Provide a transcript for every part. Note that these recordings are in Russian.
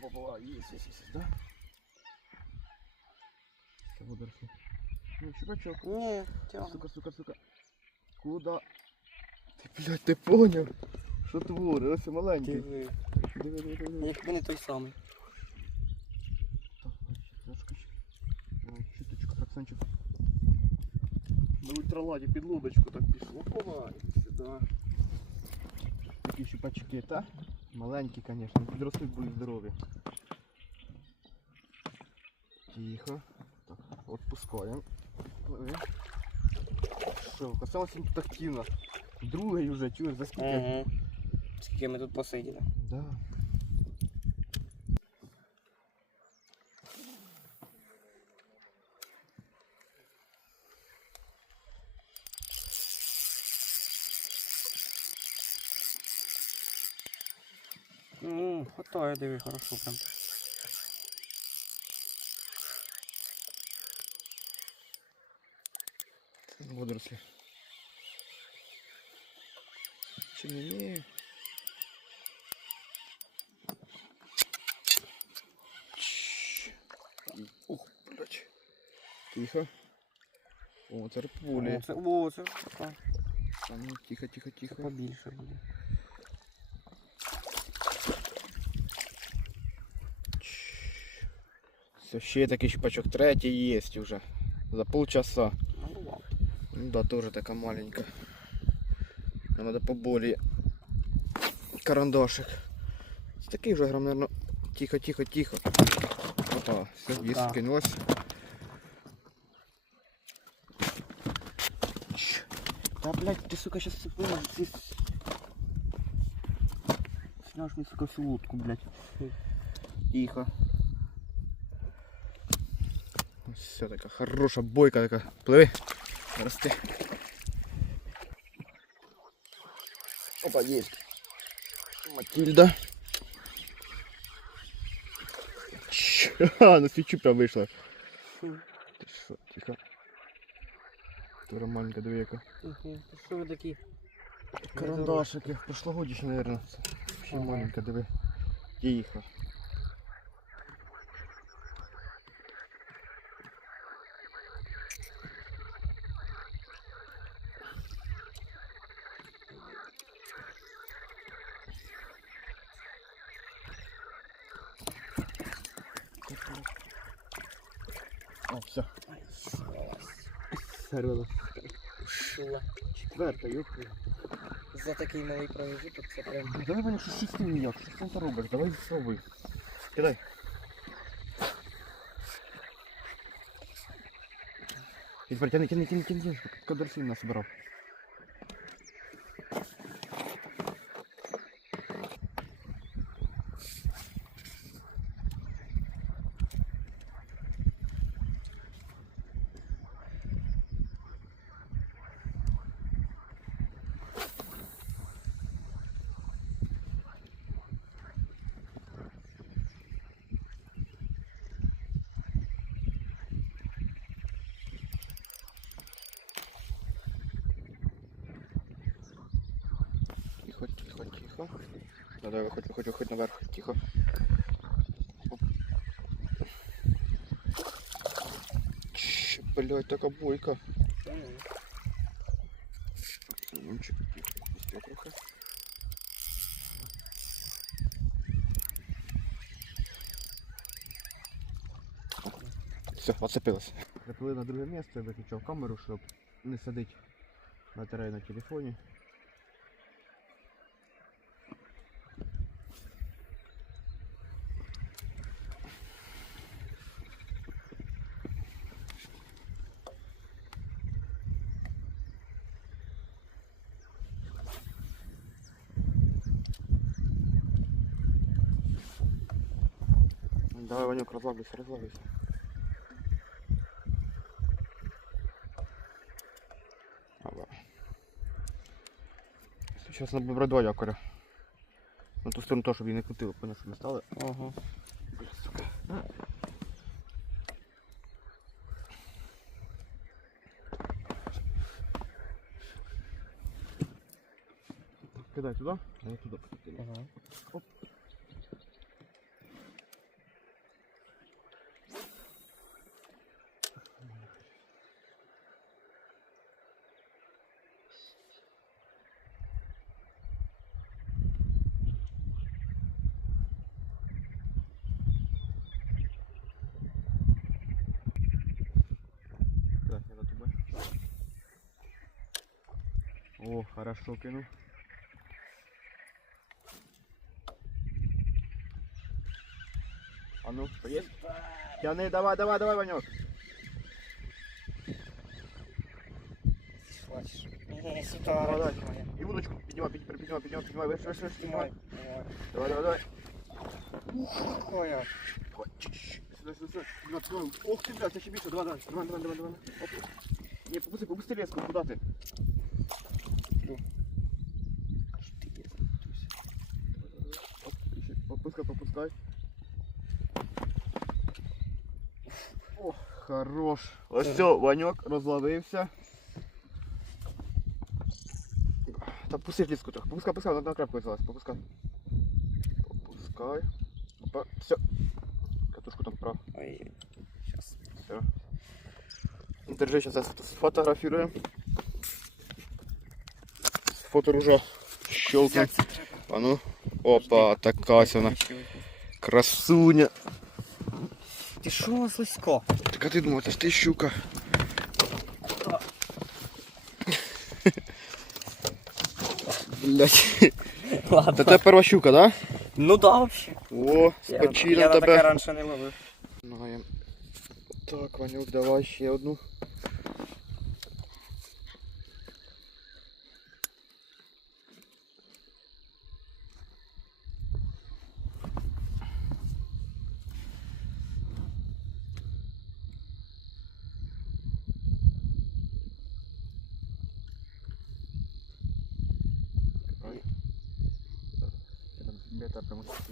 Опа-па-па, есть, есть, есть, да? Це водорослі. Ну, чувачок. Ні, тягне. Сука, сука, сука. Куда? Ти, блядь, ти поняв? Що творить? Ось маленький. Диви. Диви, диви, диви. Якби не той самий. Так, ще трошки ще. Ой, Чуточку, процентчик. На ультраладі під лодочку так пішло. Опа, сюди. Такі щупачки, та? Маленькі, звісно, підростуть будуть здорові. Тихо. Так, відпускаємо. Пливи. Що, касалося тут активно. Другий вже, чуєш, за скільки? Угу. Скільки ми тут посиділи. Да. Ну, хватає, диви, хорошо прям. Водоросли. Чи не ні? Чш. Ух, блядь. Тихо. О, це репулі. О, це, о, це, так, А ну, тихо, тихо, це тихо. побільше буде. Все, ще такий щупачок, третій є вже. За полчаса. Малував. Ну да, тоже такая маленькая. Нам надо поболее. Карандашик. С таких же грамм, наверное, тихо, тихо, тихо. Опа, все, Ну есть, да. скинулось. Чш. Та, блядь, ти, сука, щас цепила, ти... Сняш мені, сука, всю лодку, блядь. Тихо. Все такая хорошая бойка такая. Плыви. Расти. Опа, есть. Матильда. А, на свечу прям вышла. Хм. Ты что, тихо. Тоже маленькая двойка. Угу. Що ви такі? Карандашики, прошлогодичный, наверное. Вообще Ага. маленькая, давай. Тихо. все. Ай, сралась. Сорвалась. Шула. Четверта, ёпта. За такий малий промежуток це прям... Давай мене щось шісти ніяк, що ти там робиш? Давай спробуй. Кидай. І тепер тяни, тяни, тяни, тяни, тяни, щоб кадерсин насобирав. Тихо. Ну, давай, виходь, виходь, виходь наверх. Тихо. Чш, блядь, така бойка. Синончик, тихо, пусти трохи. Все, оцепилось. Приплили на друге місце, виключав камеру, щоб не сидить батарея на телефоні. Давай, Ванюк. Ага. Сейчас надо брать два якоря. На ту сторону теж, щоб її не крутило, поняв, щоб не стали. Ага. Кидай туди, а я туди. Ага. Оп. Хорошо кинув. А ну, есть? Тяни, давай, давай, давай, Ванек. Бачиш. Ні, сюди. Давай, И удочку поднимай, поднимай, поднимай, поднимай, выше, выше, выше, поднимай. Давай, давай, давай. Ой, Ой, чш, Сюда, сюда, сюда. Поднимай, поднимай. Ох ты, блядь, більше. Давай, давай, давай, давай, давай, давай. Не, попусти, попусти леску, куда ты? Еще, попускай, попускай. О, хорош. Ось все, Ваньок розловився. Та пусти ліску трохи. Попускай, попускай, вона на крапку взялась, попускай. Попускай. Опа, все. Катушку там вправо. Ой, сейчас. Все. Держи, сейчас сфотографируем. Фото уже щелкнем. А ну. Опа, така ось вона. Красуня. Ти що, слизько? Так а ти думав, це ж ти щука. Блять. Ладно. Це тебе перша щука, да? Ну да, вообще. О, Я, спочина я тебе. раніше не ловив. Так, Ванюк, давай ще одну.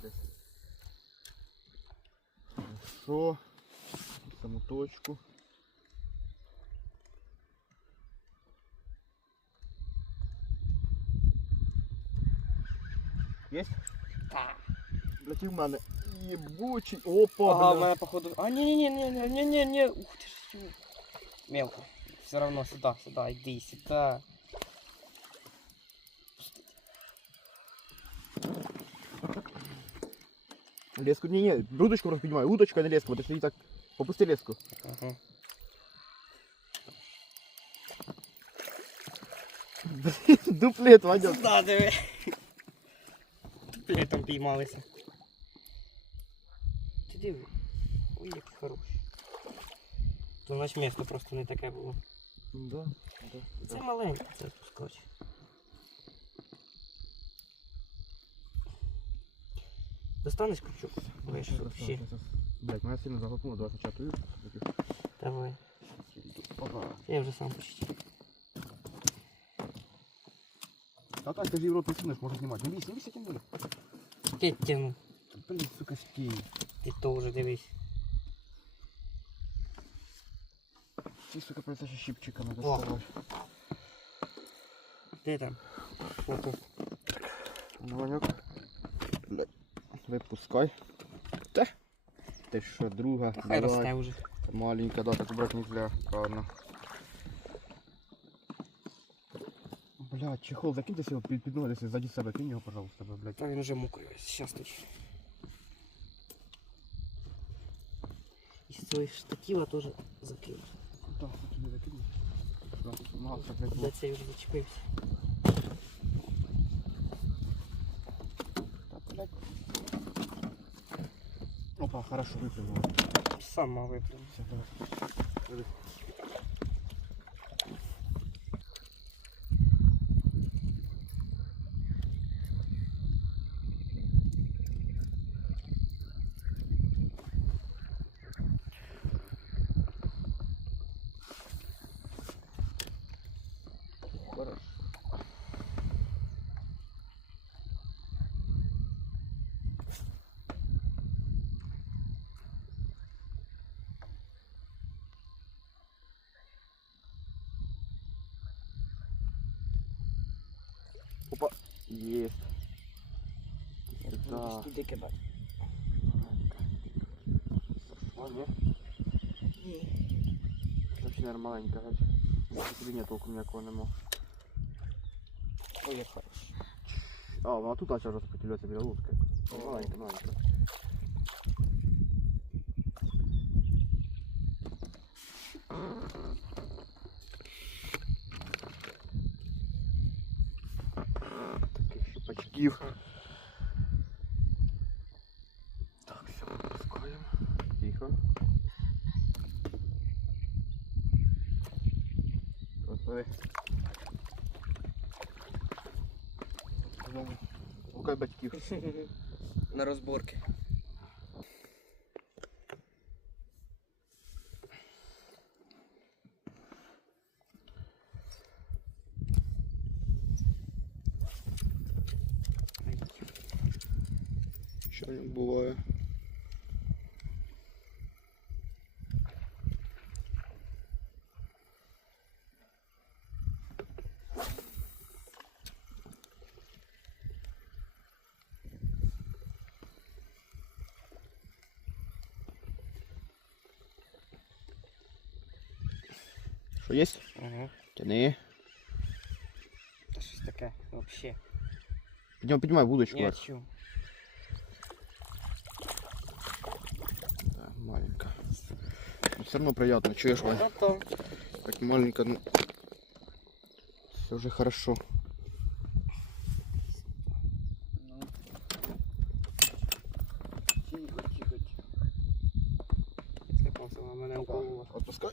Десь. Хорошо. Саму точку. Есть? Так. Блять, в мене єбучий. Опа, Ага, в блядь. мене походу. А, не, не, не, не, не, не, не. Ух ты ж. ё. Мелко. Все равно сюда, сюда, иди, сюда. Леску, не, не, удочку просто поднимай. Удочка на леску, вот если и так. Попусти леску. Ага. Дуплет, Вадик. Сюда, диви. Плітом піймалися. Ти диви. Ой, який хороший. То наш місто просто не таке було. Да, да. Це маленький, це скотч. Достанеш крючок? Будеш вообще. Блять, мене сильно заглотнуло, давай сначала тую. Давай. Я вже сам почти. А так, в рот не сунешь, можно снимать. Не бейся, не бейся, более. Ти тяну. Блин, сука, стей. Ти теж дивись. Ти, сука, просто О. доставай. Де там? Фото. Ну, Ванек Блядь. Випускай. Та. Ти що, друга? Хай давай. росте вже. Маленька, да, так брать нельзя, правильно. Блядь, чехол, закиньте себе під, під ноги, если сзади себе, кинь його, пожалуйста, бо, блядь. Та він вже мокрий весь. Зараз тут. Із цього штатива теж закинув. Так, туди закинь. Да, тут Макса, блядь, Де був. цей вже зачепився. Так, блядь. Опа, хорошо, выплюнул. Сама виплюнув. Опа, есть. Да. Туди кидай. А, не? Ні. Вообще, наверное, маленькая, гать. Может, тебе нет толку ніякого нема. Ой, як хорошо. А, вона тут начала розподілятися біля лодки. Маленька, маленька. батьків. Так, все, випускаємо. Тихо. Готові. Знову. Шукай батьків. На розборки. Що не буває? Що є? Ага. Тяни. Та щось таке, вообще. Піднімай, піднімай вудочку. Ні о Маленько. Все равно приятно, чуешь, Вань? То. Так маленько, ну... Все же хорошо. Ну. Отпускай.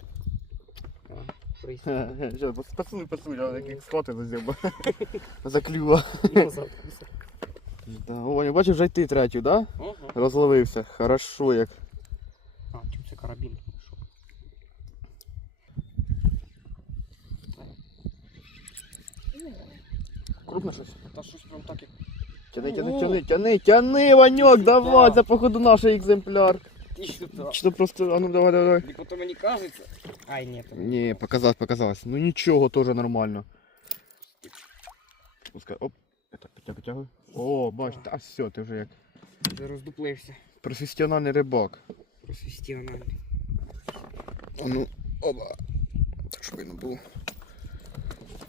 Сейчас, пацаны, пацаны, я таких схвати зазів. Заклюва. Назад. Да, о, Ваня, бачиш, вже йти третю, да? Розловився. Хорошо як. А, чим це карабін? Що? Крупно щось? Та щось прям так як. Тяни, тяни, Ого. тяни, тяни, тяни, Ваньок, давай, Да. це походу наш екземпляр. Ти що то? Чи то просто, а ну давай, давай, давай. І потім мені кажеться. Ай, ні, то Ні, показалось, показалось. Ну нічого, теж нормально. Пускай, оп. Так, потягуй, потягуй. О, бач, та все, ти вже як Вже роздуплився. професіональний рибак. Професіональний. А ну, оба. Так щоб видно було.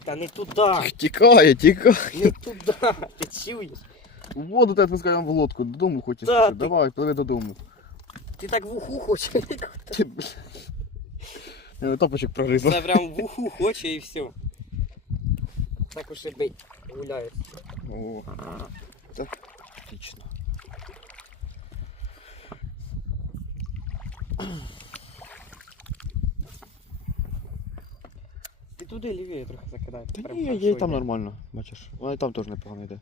Та не туди! Тікає, тікає. Не туди! Ти чуєш? У воду тебе відпускаємо в лодку, додому хочеш. Та піти. ти- Давай, пливи додому. Ти так в уху хочеш. Ти, бля. Е, Топочок прогризла. Це прям в уху хоче і все. Так уж і бить. Гуляють. О, так, отлично. Ти туди лівіє трохи закидай. Та Прям ні, хорошо є там йде. нормально, бачиш. Вона і там теж непогано йде.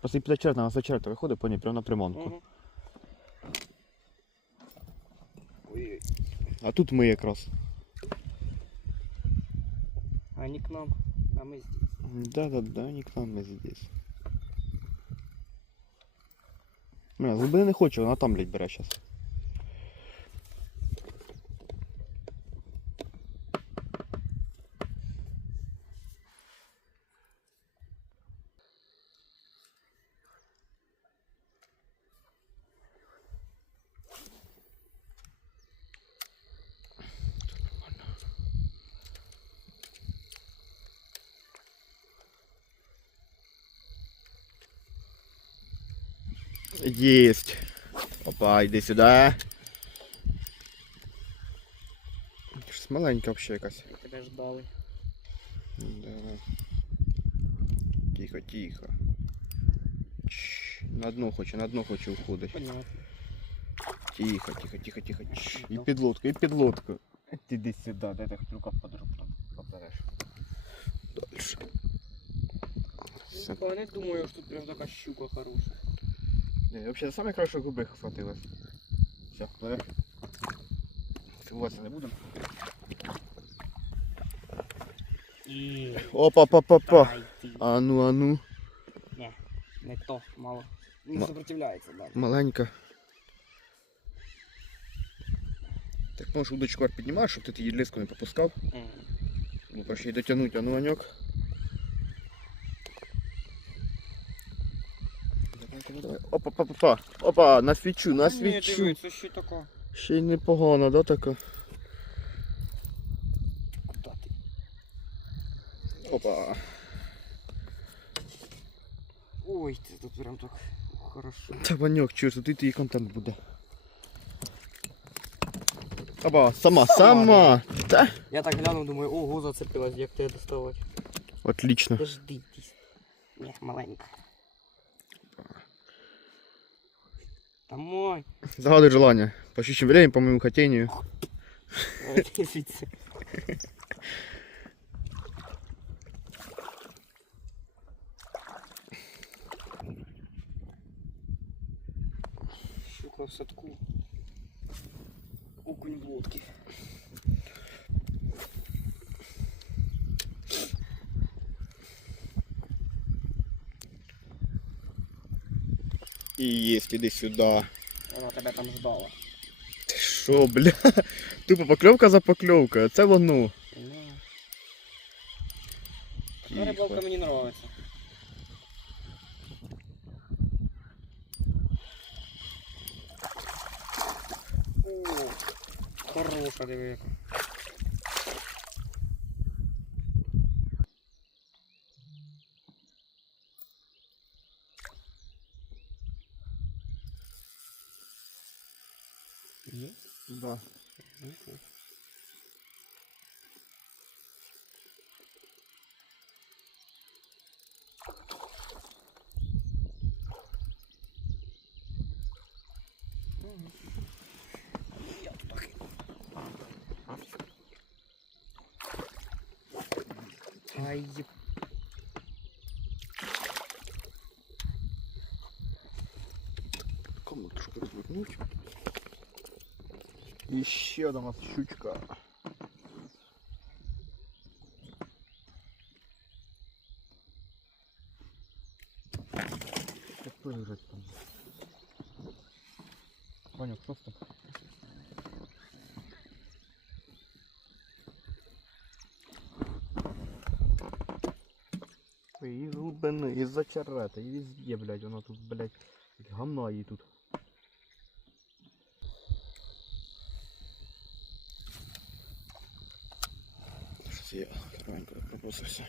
Просто і плечер на зачерт виходить по ній прямо на приманку. Ой-ой. А тут ми якраз. Они к нам, а мы здесь. Да-да-да, не к нам ми здесь. Бля, глибини не хочу, вона там, блядь, бере зараз. Есть. Опа, иди сюда. Щось маленька вообще якась. Тебе ждали. Да. Тихо, тихо. Чш, На дно хочу, на дно хочу уходить. Понятно. Тихо, тихо, тихо, тихо. Чш. І під лодку, і під лодку. Ти іди сюди, де ти хоч рука подруб там побереш. Дальше. Все. Ну, Я не думаю, що тут прям така щука хороша. Не, вообще саме краще губи хватилось. Все, пливе. Цілуватися не будемо. І... Опа, па, па, па. Ай, ти. А ну, а ну. Не то, мало. Не Ма- сопротивляється, да. Маленька. Так можеш удочку ар піднімаєш, щоб ти її леску не попускав. М. Ну, проще її дотягнути, а ну, Ваньок. Опа, па, па, па. Опа, на свічу, на Ні, свічу. диви, це що таке? Ще й непогано, да, така? Опа. Ой, ти тут прям так хорошо. Та Ваньок, чуєш, тут і контент буде. Опа, сама, Сама. Та? Я так глянув, думаю, ого, зацепилась, як тебе доставати. Отлично. Подожди, ти. Ні, маленька. Домой. Загадывай желание. По щучьим велениям, по моему хотению. Щука в садку. Окунь в лодке. І єсть, іди сюди. Вона тебе там ждала. Ти що, бля? Тупо покльовка за покльовкою, це воно. Ну. Така Тихо. рибалка мені нравится. О, хороша диви Ай, Кому трошки розвикнуть. І ще одна у нас щучка. Вилежать там. Ваня, просто. І з глибини, і з-за черета, і везде, блядь, воно тут, блядь, як гамно її тут. Щось я кривенько пропустився.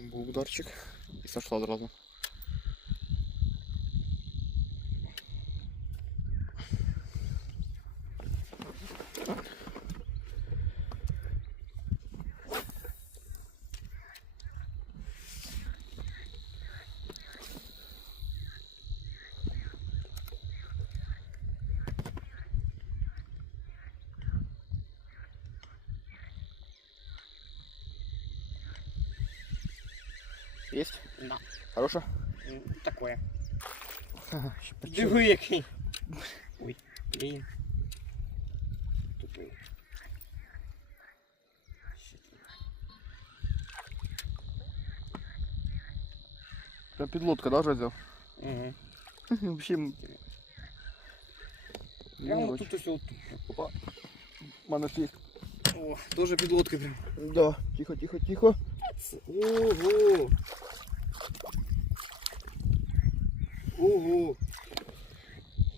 Був ударчик і сошла одразу. Диви який. Ой, блін. Тупий. Щит. Прям підлодка, да, вже взяв? Угу. Вообще... м, Прямо мелочь. тут ось от. Опа. Мене світ. О, теж під лодкою прям. Да. Тихо, тихо, тихо. Ого! Ого!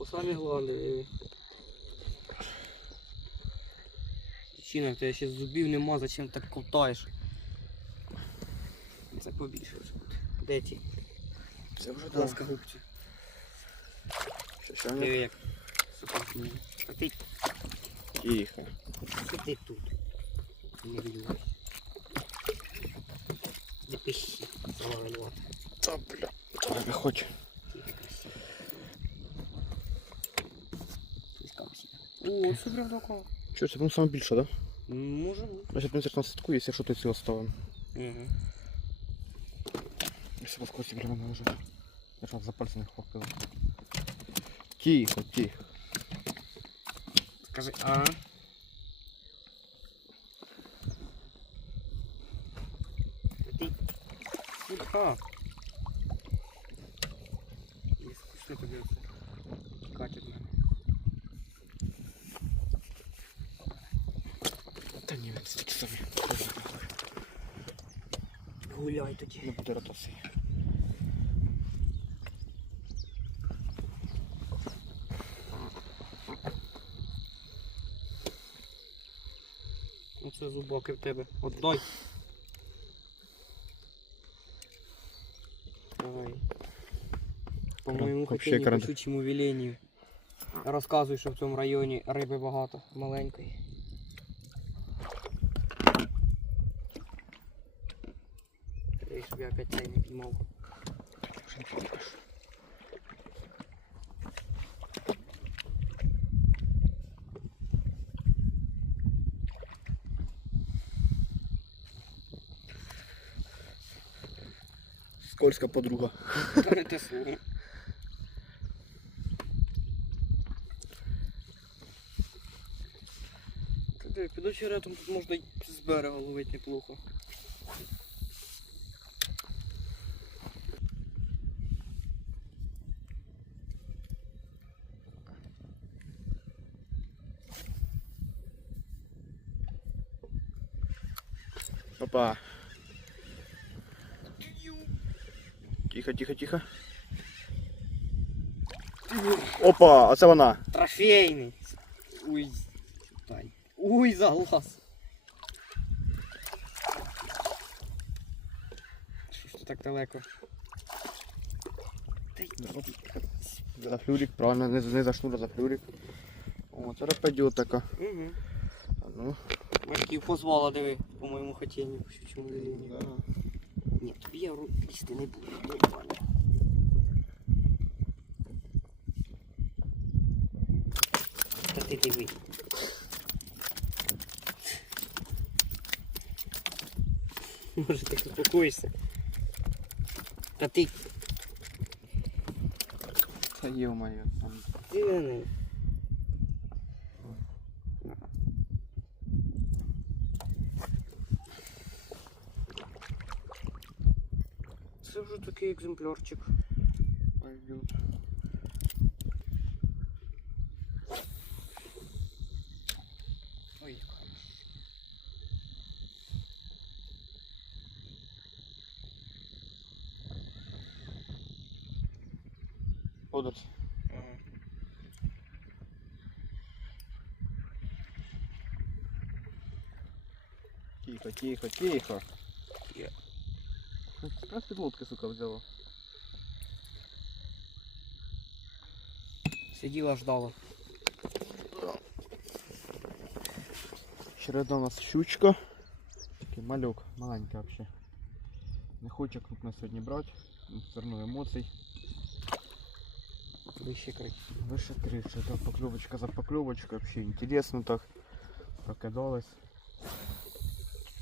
По самі гланди. Причина, в тебе ще зубів нема, зачем так ковтаєш? Це побільше вже буде. Де ті? Це вже Будь ласка, губці. Ще, ще Диви не. як. Сука, ні. А ти, Тихо. що ти тут? Не вілюєш. Не пищи, слава виновата. Та, бля. Та не хоч. О, це прям такого. Що, це, по-моєму, саме більше, да? Може бути. Значить, ми на садку, якщо що, то цього ставимо. Угу. Якщо по скорості прямо не лежить. Я ж за пальцем не хватило. Тихо, тихо. Скажи, а? Ти? Куда? Не скучно тобі оце. Собі. Гуляй тоді. Не буде ротації. Оце зубаки в тебе. Отдай. Давай. По моєму хотінню, по карантин. Розказуй, що в цьому районі риби багато, маленької. Опять цей не піймав. Вже не поймеш. Скользка подруга. Перетисну. Та диви, під очеретом тут можна з берега ловити неплохо. Опа Тихо, тихо, тихо. Опа, а це вона. Трофейний. Уй, дай. Уй, за глаз. Що ж ти так далеко? Та й За флюрик, правильно, не, не за шнур, а за флюрик. О, зараз пойдет така. Угу. А ну. Батьків позвала, диви, по моєму хотінню, по щучому лінії. Ні, тобі я ру- лізти не буду. Нормально. Та ти диви. Може ти успокоїшся. Та ти Та ё-моё, там. дивний. Це вже такий екземплярчик. Ой, Подать. Ага. Тихо, тихо, тихо. Є. Якраз під лодки, сука, взяла. Сиділа, ждала. Ще одна у нас щучка. Такий мальок, маленький вообще. Не хоче крупно сьогодні брати. Все одно емоцій. Вище крик. Выше крыши, так поклевочка за поклевочкой, вообще интересно так прокидалась.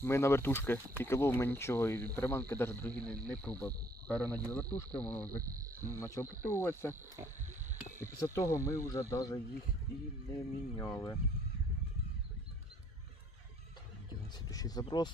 Ми на вертушки тільки ми нічого, і приманки навіть другі не, не пробували. Перенаділи вертушки, воно почало прикльовуватися. І після того ми вже навіть їх і не міняли. Так, Ділаємо слідущий заброс.